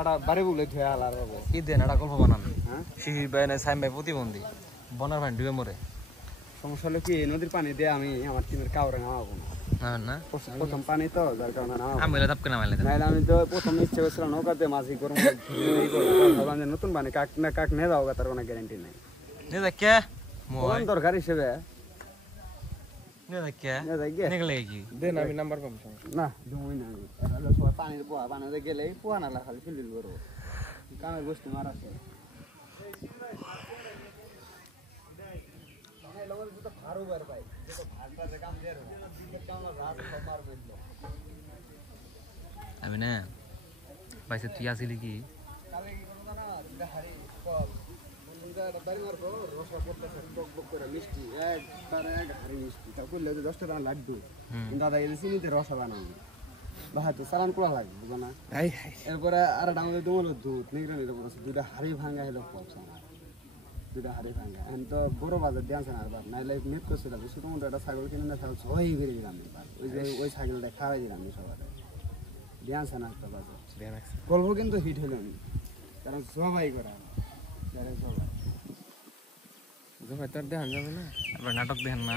আটা বাড়ি বলে ধুয়ে হালার বাবু কি দেন এটা গল্প বানান হ্যাঁ শিশির ভাই না সাইম ভাই প্রতিবন্ধী বনার ভাই ডুবে মরে সমস্যা হলো কি নদীর পানি দিয়ে আমি আমার টিমের কাউরে নামাবো না না প্রথম পানি তো যার কারণে নামাবো আমি তাপকে নামাইলে নাহলে আমি তো প্রথম ইচ্ছে করছিলাম নৌকাতে মাঝি গরম ভাবলাম যে নতুন পানি কাক নিয়ে যাও তার কোনো গ্যারান্টি নাই কে কোন দরকার হিসেবে কে নিকলে কি দেন আমি নাম্বার পাবো না জমই না আমি সবাই পানির পোয়া পানিতে গেলে পোয়া না খালি ফিলিল করবো কামের বস্তু মারাছে আমি না পাইছে তুই আসিলি কি মিষ্টি একবারে হাড়ি মিষ্টি তা করলে 10 টাকা লাড্ডু দাদা এই চিনিতে রসা বানাবো বাহাতে সালান করা লাগবে বুঝো না এরপরে আর ডাঙালে তোমার দুধ নিগরানির উপর দুটা হাড়ি ভাঙা হলো দুটা হাড়ি ভাঙা এখন তো বড় বাজার দিয়ে আনছে না আর নাইলে মেট করছে লাগবে শুধু মতো একটা ছাগল কিনে না ছাগল সবাই বেরিয়ে দিলাম ওই যে ওই ছাগলটা খাওয়াই দিলাম সবাই দিয়ে আনছে না একটা বাজার গল্প কিন্তু হিট হলো কারণ সবাই করা সবাই তার দেখান যাবে না নাটক দেখেন না